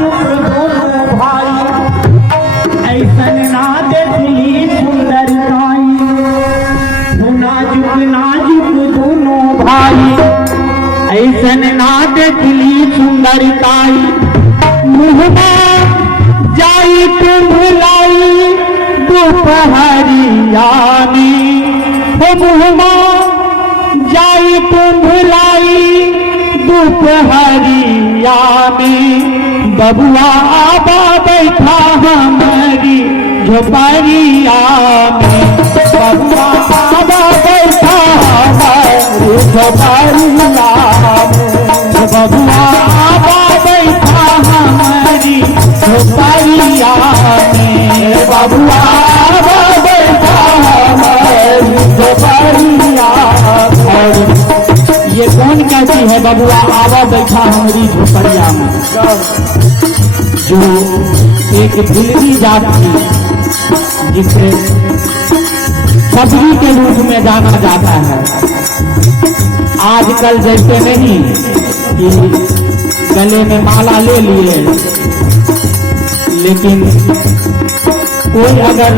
नाजुक दोनों भाई, ऐसन ना देखली सुंदरताई। नाजुक नाजुक दोनों भाई, ऐसन ना देखली सुंदरताई। मुहमा जाई तुम्हलाई दोपहरिया में, हो मुहमा जाई तुम्हलाई दोपहरिया में। बबुआ आबा बैठा हमारी झोपड़िया में, बबुआ आबा बैठा हमारी झोपड़िया में। बबुआ आबा बैठा हमारी झोपड़िया में, बबुआ आबा बैठा हमारी झोपड़िया में। ये कौन कहती है बबुआ आवा बैठा हमारी झोपड़िया में? जो एक भिलनी जात थी, जिसे सबरी के रूप में जाना जाता है। आजकल जैसे नहीं कि गले में माला ले लिए, लेकिन कोई अगर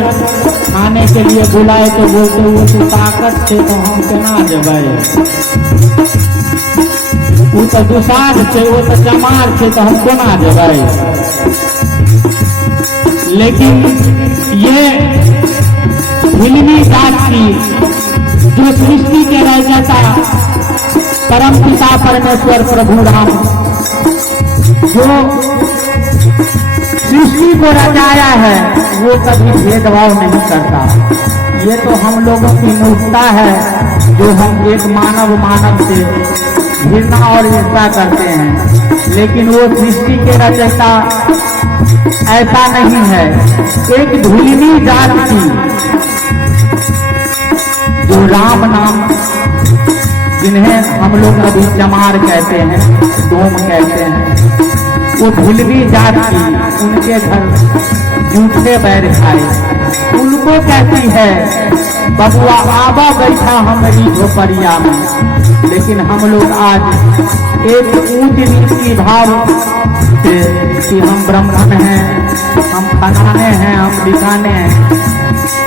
खाने के लिए बुलाए तो बोलते वो तो ताकत से तो हम केना जब, वो तो दुसाध से, वो तो चमार से तो हम केना जब। लेकिन ये फिल्मी जात की जो सृष्टि के रचयिता परम पिता परमेश्वर प्रभु राम, जो सृष्टि को रचाया है, वो कभी भेदभाव नहीं करता। ये तो हम लोगों की मूर्खता है, जो हम एक मानव से घृणा और ईर्ष्या करते हैं। लेकिन वो सृष्टि के रचयिता ऐसा नहीं है। एक धूलिनी जात की जो राम नाम, जिन्हें हम लोग अभी चमार कहते हैं, डोम कहते हैं, वो भूलवी जात की, उनके घर जूठे बैर खाए, उनको कहती है बबुआ आबा बैठा हमारी झोपड़िया में। लेकिन हम लोग आज एक ऊंच नीच की भाव से कि हम ब्राह्मण हैं, हम फलाने हैं, हम दिखाने हैं,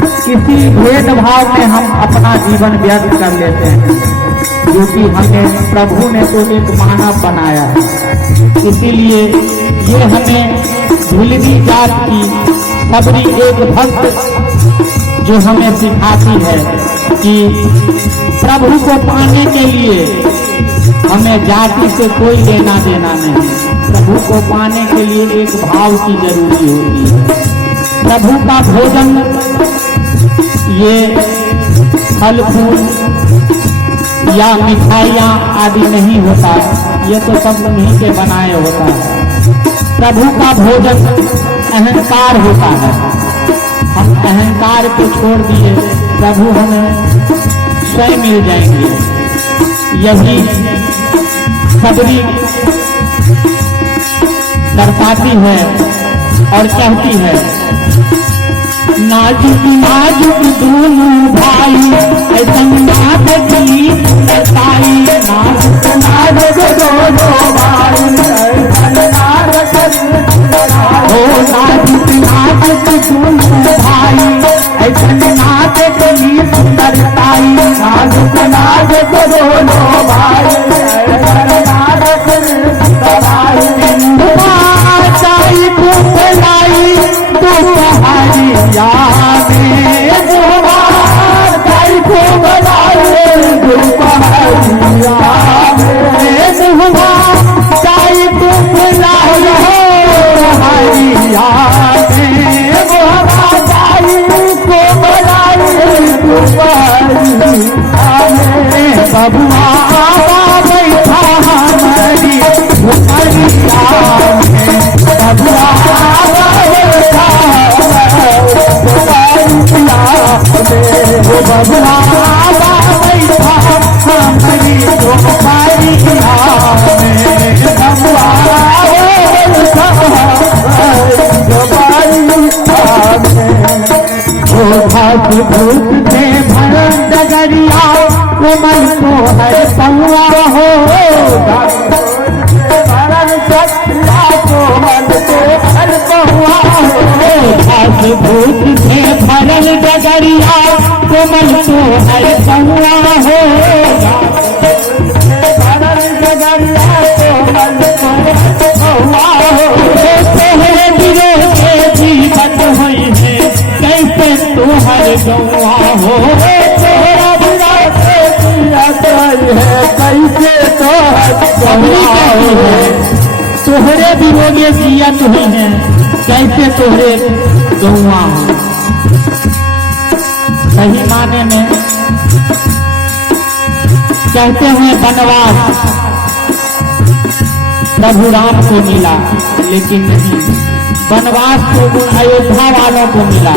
इसी भेदभाव में हम अपना जीवन व्यर्थ कर लेते हैं। जो कि हमें प्रभु ने तो एक मानव बनाया है। इसीलिए ये हमें भूलनी जात की सबरी एक भक्त जो हमें सिखाती है कि प्रभु को पाने के लिए हमें जाति से कोई लेना देना नहीं। प्रभु को पाने के लिए एक भाव की जरूरी होती है। प्रभु का भोजन ये फल फूल या मिठाइयाँ आदि नहीं होता, ये तो सब उन्हीं के बनाए होता है। प्रभु का भोजन अहंकार होता है। हम अहंकार को छोड़ दिए, प्रभु हमें स्वयं मिल जाएंगे। यही सबरी दर्शाती है और कहती है नाजुक नाजुक दोनों भाई, ऐसा नाथ की बताई। नाजुक नाजुक दोनों भाई, हो नाजुक नाजुक दोनों भाई, ऐसा नाथ की सुंदरताई। नाजुक नाजुक दोनों भाई, बबुआ बैठा हमारी झोपड़िया में, बबुआ बैठा झोपड़िया में, बबुआ बैठा हमारी झोपड़िया में, बबुआ झोपड़िया में। घास फूस से भर डगरिया कोमल को है गौआ हो, तोहरे बिरो के जीवन हुई है कैसे तोहर गौआ हो, तोहरा बिरा के जीवन है कैसे तोहर गौआ हो, तोहरे बिरोगे जियत हुई है कैसे तोहरे गौआ हो। सही माने में कहते हैं वनवास प्रभु राम को मिला, लेकिन नहीं, वनवास तो उन अयोध्या वालों को मिला,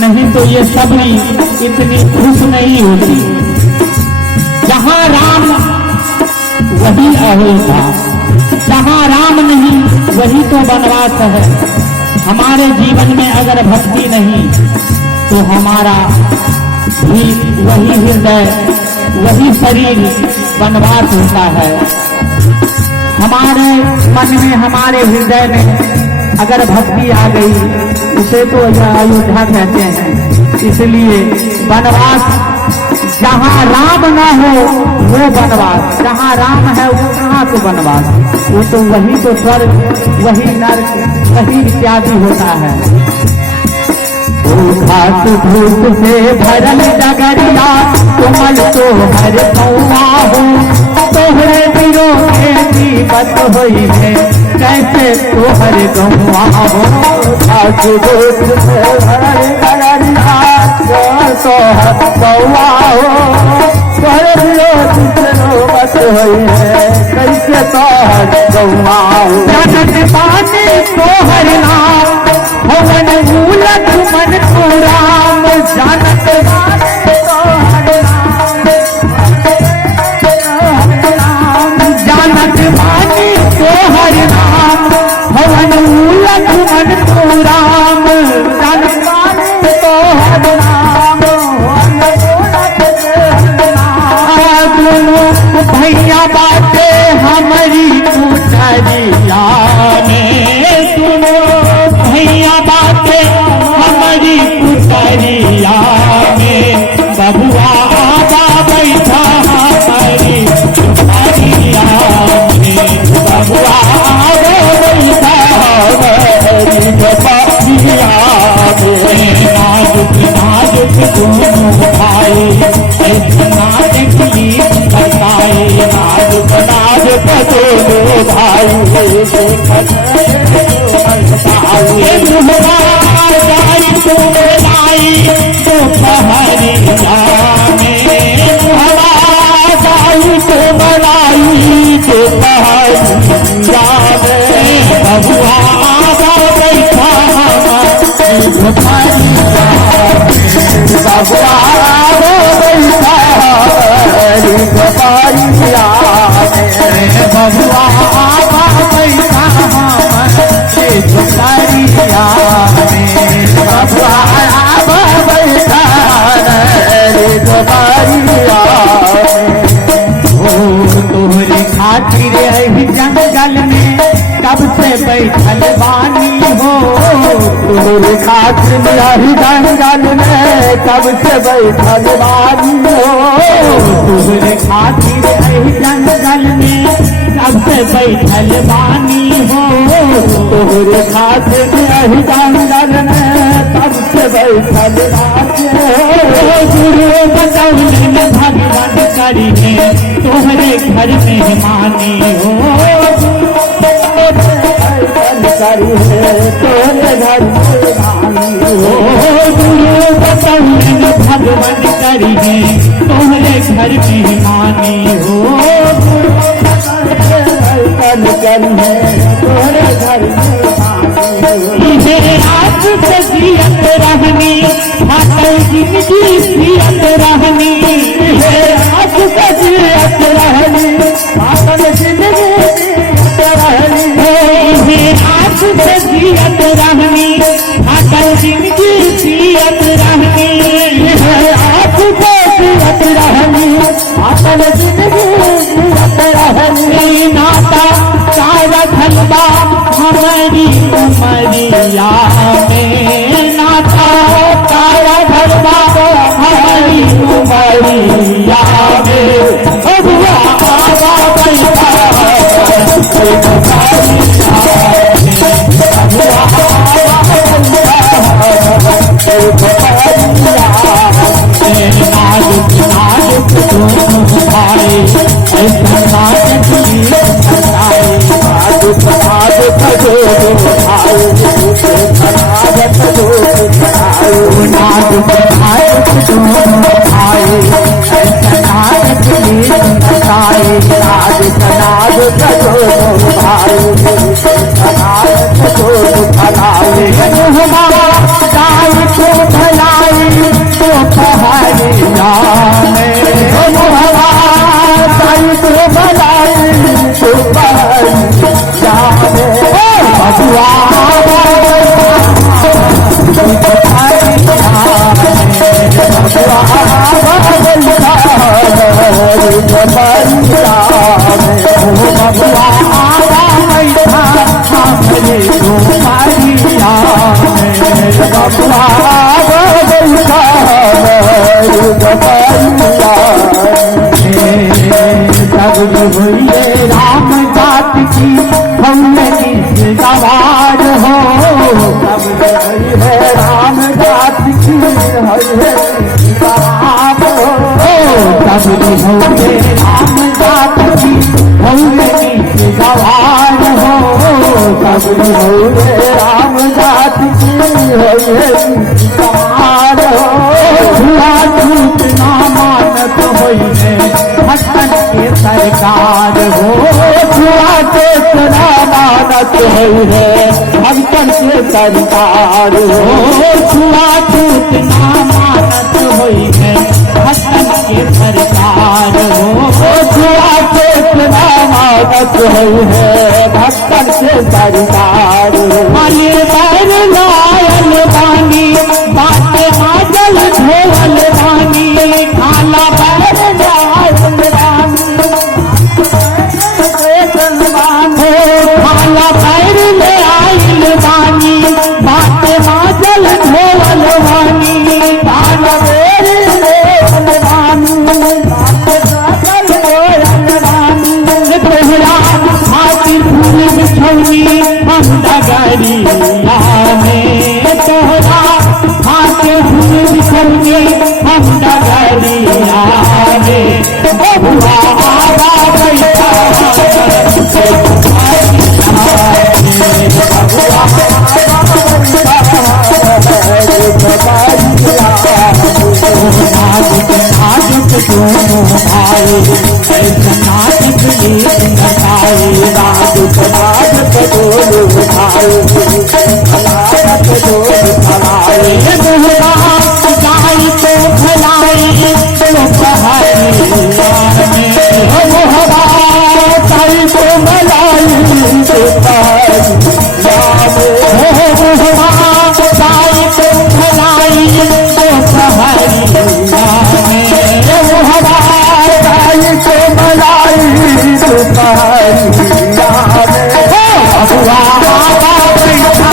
नहीं तो ये सभी इतनी खुश नहीं होती। जहां राम वही अयोध्या, जहां राम नहीं वही तो वनवास है। हमारे जीवन में अगर भक्ति नहीं तो हमारा भी वही हृदय, वही शरीर वनवास होता है। हमारे मन में, हमारे हृदय में अगर भक्ति आ गई उसे तो अयोध्या कहते हैं। इसलिए वनवास जहाँ राम ना हो वो वनवास, जहाँ राम है वो कहाँ तो वनवास, वो तो वही तो स्वर्ग, वही नर्क, वही इत्यादि होता है। घास धूप से भरल डगरिया तुमल तो हर कौआ हो, तोहरे बिरो के जीवत हुई है कैसे तोहर गौआ हो, घास धूप से भरल डगरिया तोहर गौआ हो, तोहरे बिरो के जीवत हुई है कैसे तोहर गौआ हो। जनत पानी तोहर नाम भवन मूलक मन को राम, जानत बानी तोहर नाम, जानत बानी तोहर नाम भवन मूलक मन को राम, जानत बानी तोहर नाम दोनों भैया बाटे हमारी कुटरिया में, दोनों भैया बाटे हमारी कुटरिया में, बबुआ आबा बैठा हमारी कुटरिया में, बबुआ आबा बैठा हमारी कुटरिया में। नाजुक नाजुक दोनों भाई नाजुक गीत बताए, नाजुक नाजुक दोनों भाई जाई तो लाई तो पहरिया में, जाई तो मलाई तो पहरिया में, बबुआ आबा बैठा हमारी कुटरिया में, बबुआ आबा बैठा हमारी कुटरिया में, बबुआ आबा बैठा हमारी कुटरिया में, बबुआ आबा बैठा हमारी कुटरिया में। तोहरे खातिर यही जंगल में कब से बैठल बानी हो, तोहरे खातिर यही जंगल में कब से बैठल बानी हो, तोहरे खातिर यही जंगल में कब से बैठल बानी हो, तोहरे खातिर यही जंगल में कब से बैठल बानी हो। गुरु बतौलन भगवान करी है तोहरे घर में मानी हो, करी है तोहरे घर में मानी हो, गुरु बतौलन भगवान करी है तोहरे घर में मानी हो, करी है तोहरे घर में मानी हो। आप जियत रहनी माता जिंदगी जियत रहनी, आप जियत रहनी माता जिंदगी जियत रहनी, आप जियत रहनी माता जिंदगी जियत रहनी, आप जियत रहनी माता जिंदगी जियत रहनी। नाता सारा धनबा हमारी उमरिया में, नाता सारा धनबा हमारी उमरिया में, बबुआ आबा बैठा हमारी कुटरिया जोग भाई सनातन जोग भाई नाग विनायक दोनों भाई सनातन बताए नाग सनातन जोग भाई सनातन जोग भलाई गाय को भलाई तो पहाड़िया गाय को भलाई तो पहाड़िया राम जात की हमने सवार हो है राम जात की आप हो सब होंगे राम जात की हमने सवार हो सब होंगे राम जात की सवार हो हुआ झूठ ना मानत होइने भक्तन के सरकार हो छुआ के सुना मानत है भक्तन के सरकार हो छुआ छूट ना मानत होइने भक्तन के सरकार हो छुआ के सुना मानत है भक्तन के सरकार अली बैर लायल बानी बात आजल धोवल बानी खाला बैर लायल बानी खाला बैर ले आइल बानी बात आजल धोवल बानी खाला बैर ले बानी बात आजल धोवल बानी तोहरा हाथी फूल बिछौनी हम डगरिया में तोहरा हाथ फूल बिछौनी हम डगरिया में बहुआ आवा बैठा नाटक दोनों भाई नाटक बताए नाटक दोनों भाई नाटक दोनों भलाई गाय को भलाई तो पहाड़िया गाय को भलाई तो पहाड़िया गाय को भलाई तो पहाड़िया गाय को भलाई तो पहाड़िया अबुआ बैठा